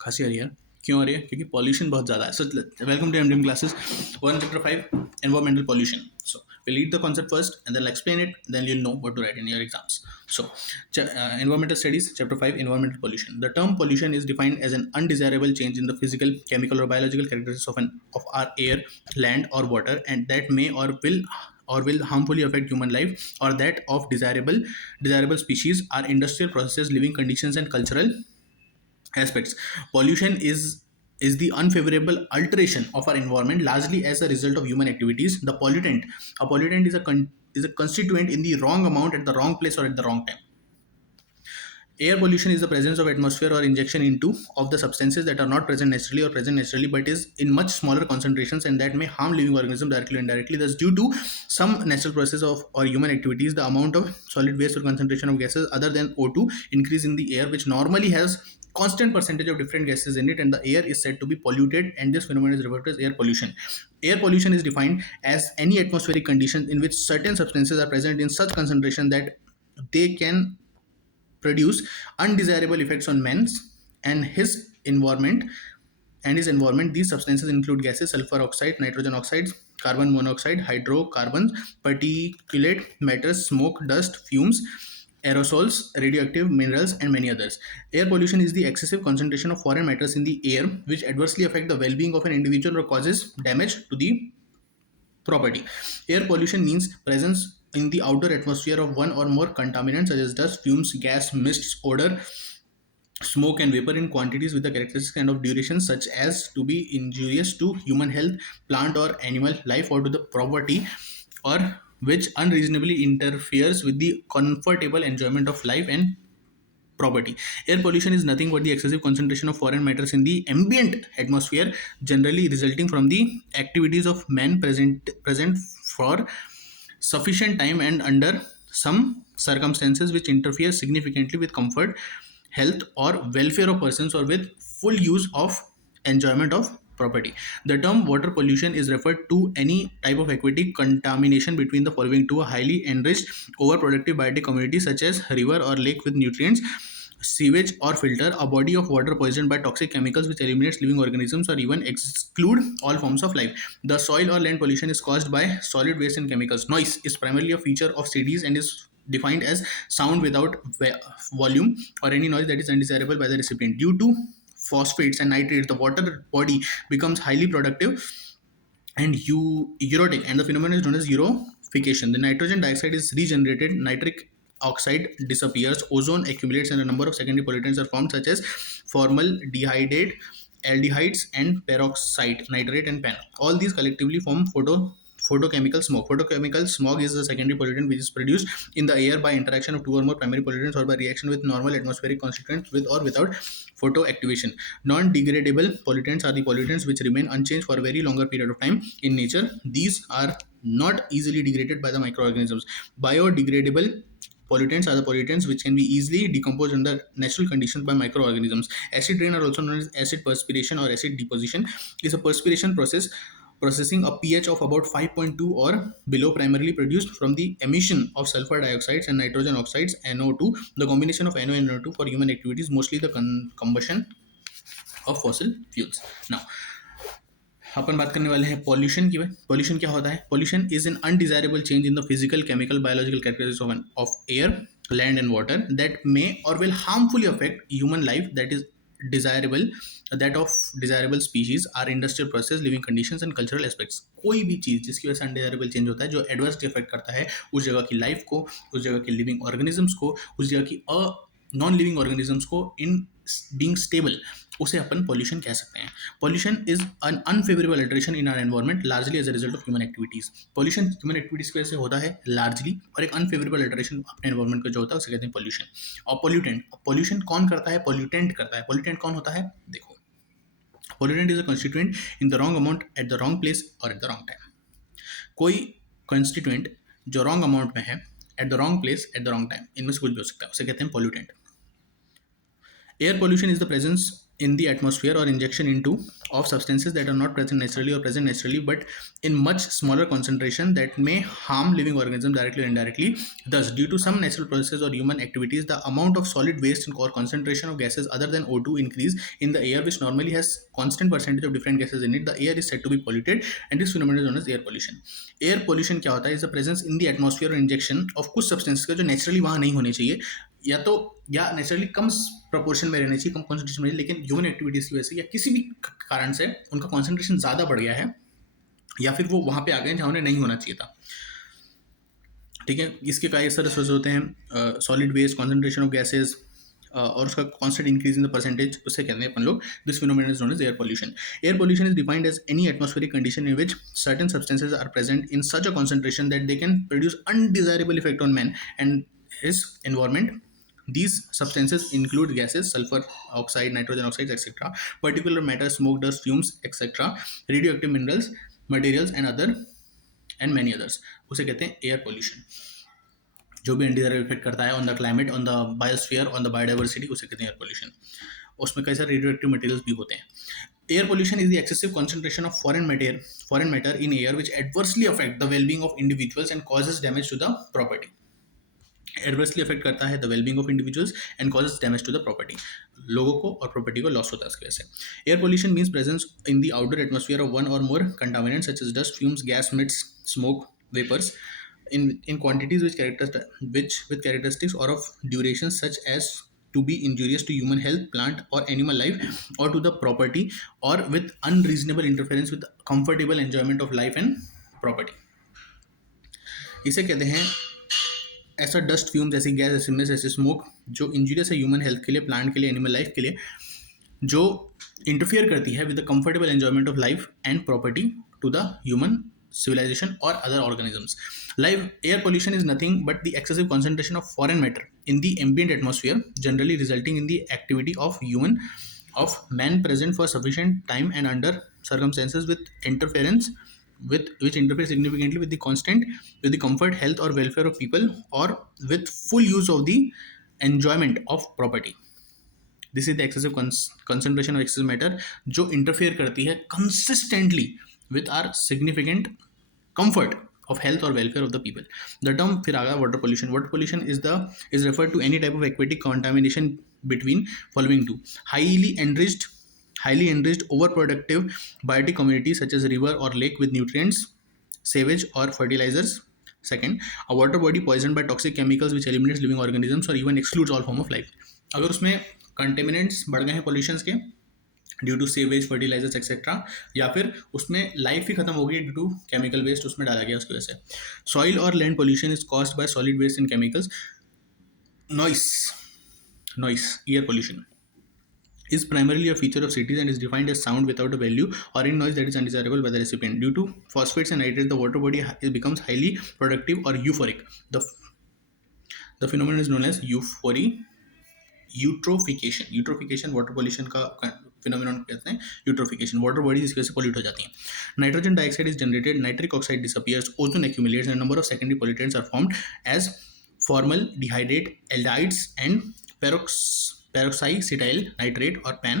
खांसी आ रही है। क्यों आ रही है? क्योंकि पॉल्यूशन बहुत ज़्यादा है. So welcome to MDM classes 1 chapter 5 environmental pollution. So we'll read the concept first and then I'll explain it, then you'll know what to write in your exams. So environmental studies chapter 5 environmental pollution. The term pollution is defined as an undesirable change in the physical, chemical or biological characteristics of our air, land or water, and that may or will harmfully affect human life or that of desirable species, our industrial processes, living conditions and cultural aspects. Pollution is the unfavorable alteration of our environment largely as a result of human activities. A pollutant is a constituent in the wrong amount at the wrong place or at the wrong time. Air pollution is the presence of atmosphere or injection into of the substances that are not present naturally or present naturally but is in much smaller concentrations and that may harm living organisms directly or indirectly. Thus, due to some natural process of or human activities, the amount of solid waste or concentration of gases other than O2 increase in the air, which normally has constant percentage of different gases in it, and the air is said to be polluted, and this phenomenon is referred to as air pollution. Air pollution is defined as any atmospheric condition in which certain substances are present in such concentration that they can produce undesirable effects on man's and his environment. These substances include gases, sulfur oxide, nitrogen oxides, carbon monoxide, hydrocarbons, particulate matter, smoke, dust, fumes, aerosols, radioactive minerals, and many others. Air pollution is the excessive concentration of foreign matters in the air which adversely affect the well-being of an individual or causes damage to the property. Air pollution means presence in the outer atmosphere of one or more contaminants such as dust, fumes, gas, mists, odor, smoke, and vapor in quantities with the characteristics and of duration such as to be injurious to human health, plant or animal life, or to the property, or which unreasonably interferes with the comfortable enjoyment of life and property. Air pollution is nothing but the excessive concentration of foreign matters in the ambient atmosphere, generally resulting from the activities of man present for sufficient time and under some circumstances which interfere significantly with comfort, health, or welfare of persons, or with full use of enjoyment of property. The term water pollution is referred to any type of aquatic contamination between the following two: a highly enriched, overproductive biotic community such as river or lake with nutrients, sewage or filter, a body of water poisoned by toxic chemicals which eliminates living organisms or even exclude all forms of life. The soil or land pollution is caused by solid waste and chemicals. Noise is primarily a feature of cities and is defined as sound without volume or any noise that is undesirable by the recipient. Due to phosphates and nitrates, the water body becomes highly productive and erotic, and the phenomenon is known as eurification. The nitrogen dioxide is regenerated, nitric oxide disappears, ozone accumulates, and a number of secondary pollutants are formed, such as formaldehyde, aldehydes, and peroxide, nitrate, and pan. All these collectively form photochemical smog. Photochemical smog is a secondary pollutant which is produced in the air by interaction of two or more primary pollutants or by reaction with normal atmospheric constituents with or without photoactivation. Non-degradable pollutants are the pollutants which remain unchanged for a very longer period of time in nature. These are not easily degraded by the microorganisms. Biodegradable pollutants are the pollutants which can be easily decomposed under natural conditions by microorganisms. Acid rain, are also known as acid perspiration or acid deposition, is a perspiration processing a pH of about 5.2 or below, primarily produced from the emission of sulfur dioxides and nitrogen oxides, NO2. The combination of NO and NO2 for human activities, mostly the combustion of fossil fuels. Now, अपन बात करने वाले हैं pollution की. Pollution क्या होता है? Pollution is an undesirable change in the physical, chemical, biological characteristics of air, land and water that may or will harmfully affect human life, that is desirable that of desirable species, our industrial process, living conditions and cultural aspects. कोई भी चीज़ जिसकी वजह से undesirable change होता है, जो adversely affect करता है उस जगह की लाइफ को, उस जगह के लिविंग ऑर्गेनिजम्स को, उस जगह की नॉन लिविंग ऑर्गेनिजम्स को इन बीइंग स्टेबल, उसे अपन पॉल्यूशन कह सकते हैं. Pollution is an unfavourable alteration in our environment largely as a result of human activities. Pollution human activities की वजह से होता है लार्जली, और एक अनफेवरेबल अल्टरेशन अपने एनवायरमेंट का जो होता है उसे कहते हैं पॉल्यूशन. और पॉल्यूशन कौन करता है? पॉल्यूटेंट करता है. पॉल्यूटेंट कौन होता है? देखो, pollutant is a constituent in the wrong amount at the wrong place और एट द रॉन्ग टाइम. कोई कंस्टिट्यूएंट जो रॉन्ग अमाउंट में है, at the wrong place at the wrong time, इनमें से कुछ भी हो सकता है, उसे कहते हैं pollutant. Air pollution is the presence in the atmosphere or injection into of substances that are not present naturally or present naturally but in much smaller concentration that may harm living organisms directly or indirectly. Thus, due to some natural processes or human activities, the amount of solid waste or concentration of gases other than O2 increase in the air, which normally has constant percentage of different gases in it. The air is said to be polluted, and this phenomenon is known as air pollution. Air pollution क्या होता है? Is the presence in the atmosphere or injection of कुछ substances का जो naturally वहाँ नहीं होने चाहिए, या नेचुरली कम प्रपोर्शन में रहनी चाहिए, कम कॉन्सेंट्रेशन में, लेकिन ह्यूमन एक्टिविटीज की वजह से या किसी भी कारण से उनका कॉन्सेंट्रेशन ज़्यादा बढ़ गया है, या फिर वो वहाँ पे आ गए जहाँ उन्हें नहीं होना चाहिए था. ठीक है, इसके कई सारे सोर्स होते हैं, solid waste, concentration of gases, और उसका constant increase in the percentage, उससे कहते हैं अपन लोग this phenomenon is known as air pollution. Air pollution is defined as any atmospheric condition in which certain substances are present in such a concentration that they can produce undesirable effect on man and his environment. These substances include gases, sulfur oxide, nitrogen oxides, etc., particulate matter, smoke, dust, fumes, etc., radioactive minerals, materials, and many others. उसे कहते हैं air pollution. जो भी undesirable effect करता है on the climate, on the biosphere, on the biodiversity, उसे कहते हैं एयर पोल्यूशन. उसमें कई सारे रेडियोएक्टिव मटेरियल्स भी होते हैं. Air pollution is the excessive concentration of foreign matter in air which adversely affect the well-being of individuals and causes damage to the property. Adversely affect करता है the wellbeing of individuals and causes damage to the property. लोगों को और property को loss होता है इसकी वजह से. Air pollution means presence in the outdoor atmosphere of one or more contaminants such as dust, fumes, gas, mists, smoke, vapours in quantities which with characteristics or of duration such as to be injurious to human health, plant or animal life, or to the property, or with unreasonable interference with comfortable enjoyment of life and property. इसे कहते हैं ऐसा dust, fumes, ऐसी gas, ऐसे miss, ऐसे smoke जो injurious है human health के लिए, प्लांट के लिए, एनिमल लाइफ के लिए, जो इंटरफियर करती है with the comfortable enjoyment of life and property to the human civilization or other organisms. Live air pollution is nothing but the excessive concentration of foreign matter in the ambient atmosphere, generally resulting in the activity of man present for sufficient time and under circumstances which interfere significantly with the comfort, health or welfare of people, or with full use of the enjoyment of property. This is the excessive concentration of excessive matter जो interfere करती है consistently with our significant comfort of health or welfare of the people. The term फिर आ गया water pollution. Water pollution is referred to any type of aquatic contamination between following two: highly enriched overproductive biotic communities such as river or lake with nutrients, sewage or fertilizers. Second, a water body poisoned by toxic chemicals which eliminates living organisms or even excludes all form of life. अगर उसमें contaminants बढ़ गए हैं pollutions के due to sewage, fertilisers etcetera, या फिर उसमें life ही खत्म हो गई ड्यू टू केमिकल वेस्ट उसमें डाला गया उसकी वजह से. सॉइल और land pollution is caused by solid waste and chemicals. Noise air pollution is primarily a feature of cities and is defined as sound without a value or in noise that is undesirable by the recipient. Due to phosphates and nitrates, the water body becomes highly productive or euphoric. The phenomenon is known as eutrophication. Eutrophication water pollution का phenomenon कहते हैं. Eutrophication, water bodies इसकी वजह से pollute हो जाती हैं. Nitrogen dioxide is generated, nitric oxide disappears, ozone accumulates and number of secondary pollutants are formed as formaldehyde, aldehydes and peroxycetyl nitrate or PAN.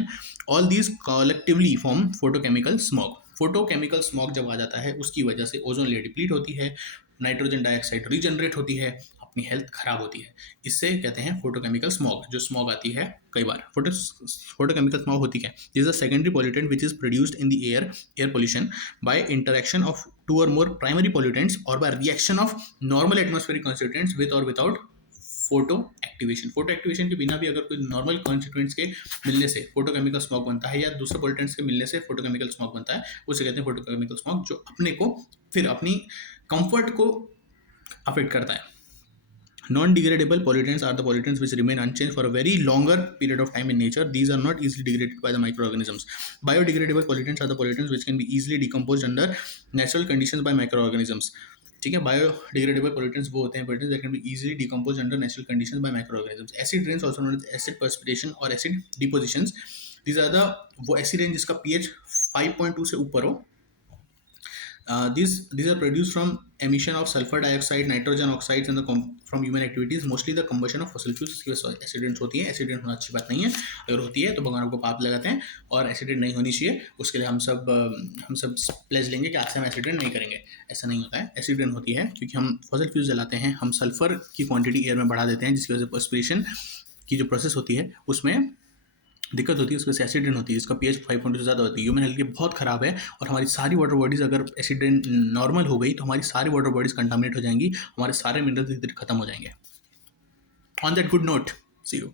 All these collectively form photochemical smog. Photochemical smog जब आ जाता है उसकी वजह से ozone layer deplete होती है, nitrogen dioxide regenerate होती है, अपनी हेल्थ खराब होती है. इससे कहते हैं फोटोकेमिकल स्मॉग. जो स्मॉग आती है कई बार फोटोकेमिकल स्मॉग होती है. This is a secondary pollutant which is produced in the air pollution by interaction of two or more primary pollutants or by reaction of normal atmospheric constituents with or without photo activation के बिना भी अगर कोई normal constituents के मिलने से photochemical smog बनता है, या दूसरे पॉल्यूटेंट्स के मिलने से फोटोकेमिकल स्मॉग बनता है, उसे कहते हैं फोटोकेमिकल स्मॉग, जो अपने को फिर अपनी कंफर्ट को अफेक्ट करता है. Non-degradable pollutants are the pollutants which remain unchanged for a very longer period of time in nature. These are not easily degraded by the microorganisms. Biodegradable pollutants are the pollutants which can be easily decomposed under natural conditions by microorganisms. ठीक है, biodegradable pollutants वो होते हैं pollutants that can be easily decomposed under natural conditions by microorganisms. Acid rains, also known as acid precipitation or acid depositions. These are the वो acid rain जिसका pH 5.2 से ऊपर हो, These are produced from emission of sulfur dioxide, nitrogen oxides and from human activities, mostly the combustion of fossil fuels. इसकी वजह से accidents होती है. एक्सीडेंट होना अच्छी बात नहीं है, अगर होती है तो भगवान आपको पाप लगाते हैं, और एक्सीडेंट नहीं होनी चाहिए. उसके लिए हम सब प्लेज लेंगे कि आज से हम एक्सीडेंट नहीं करेंगे. ऐसा नहीं होता है. एक्सीडेंट होती है क्योंकि हम फॉसिल फ्यूल्स जलाते हैं, हम सल्फर की क्वांटिटी एयर में बढ़ा देते हैं, जिसकी वजह से पर्स्पिरेशन की जो प्रोसेस होती है उसमें दिक्कत होती है, उसके से एसिडेंट होती है. इसका pH 5.2 से ज़्यादा होती है. ह्यूमन हेल्थ के बहुत ख़राब है, और हमारी सारी वाटर बॉडीज़ अगर एसिडेंट नॉर्मल हो गई तो हमारी सारी वाटर बॉडीज़ कंटामिनेट हो जाएंगी, हमारे सारे मिनरल्स धीरे धीरे खत्म हो जाएंगे. On that good note, see you.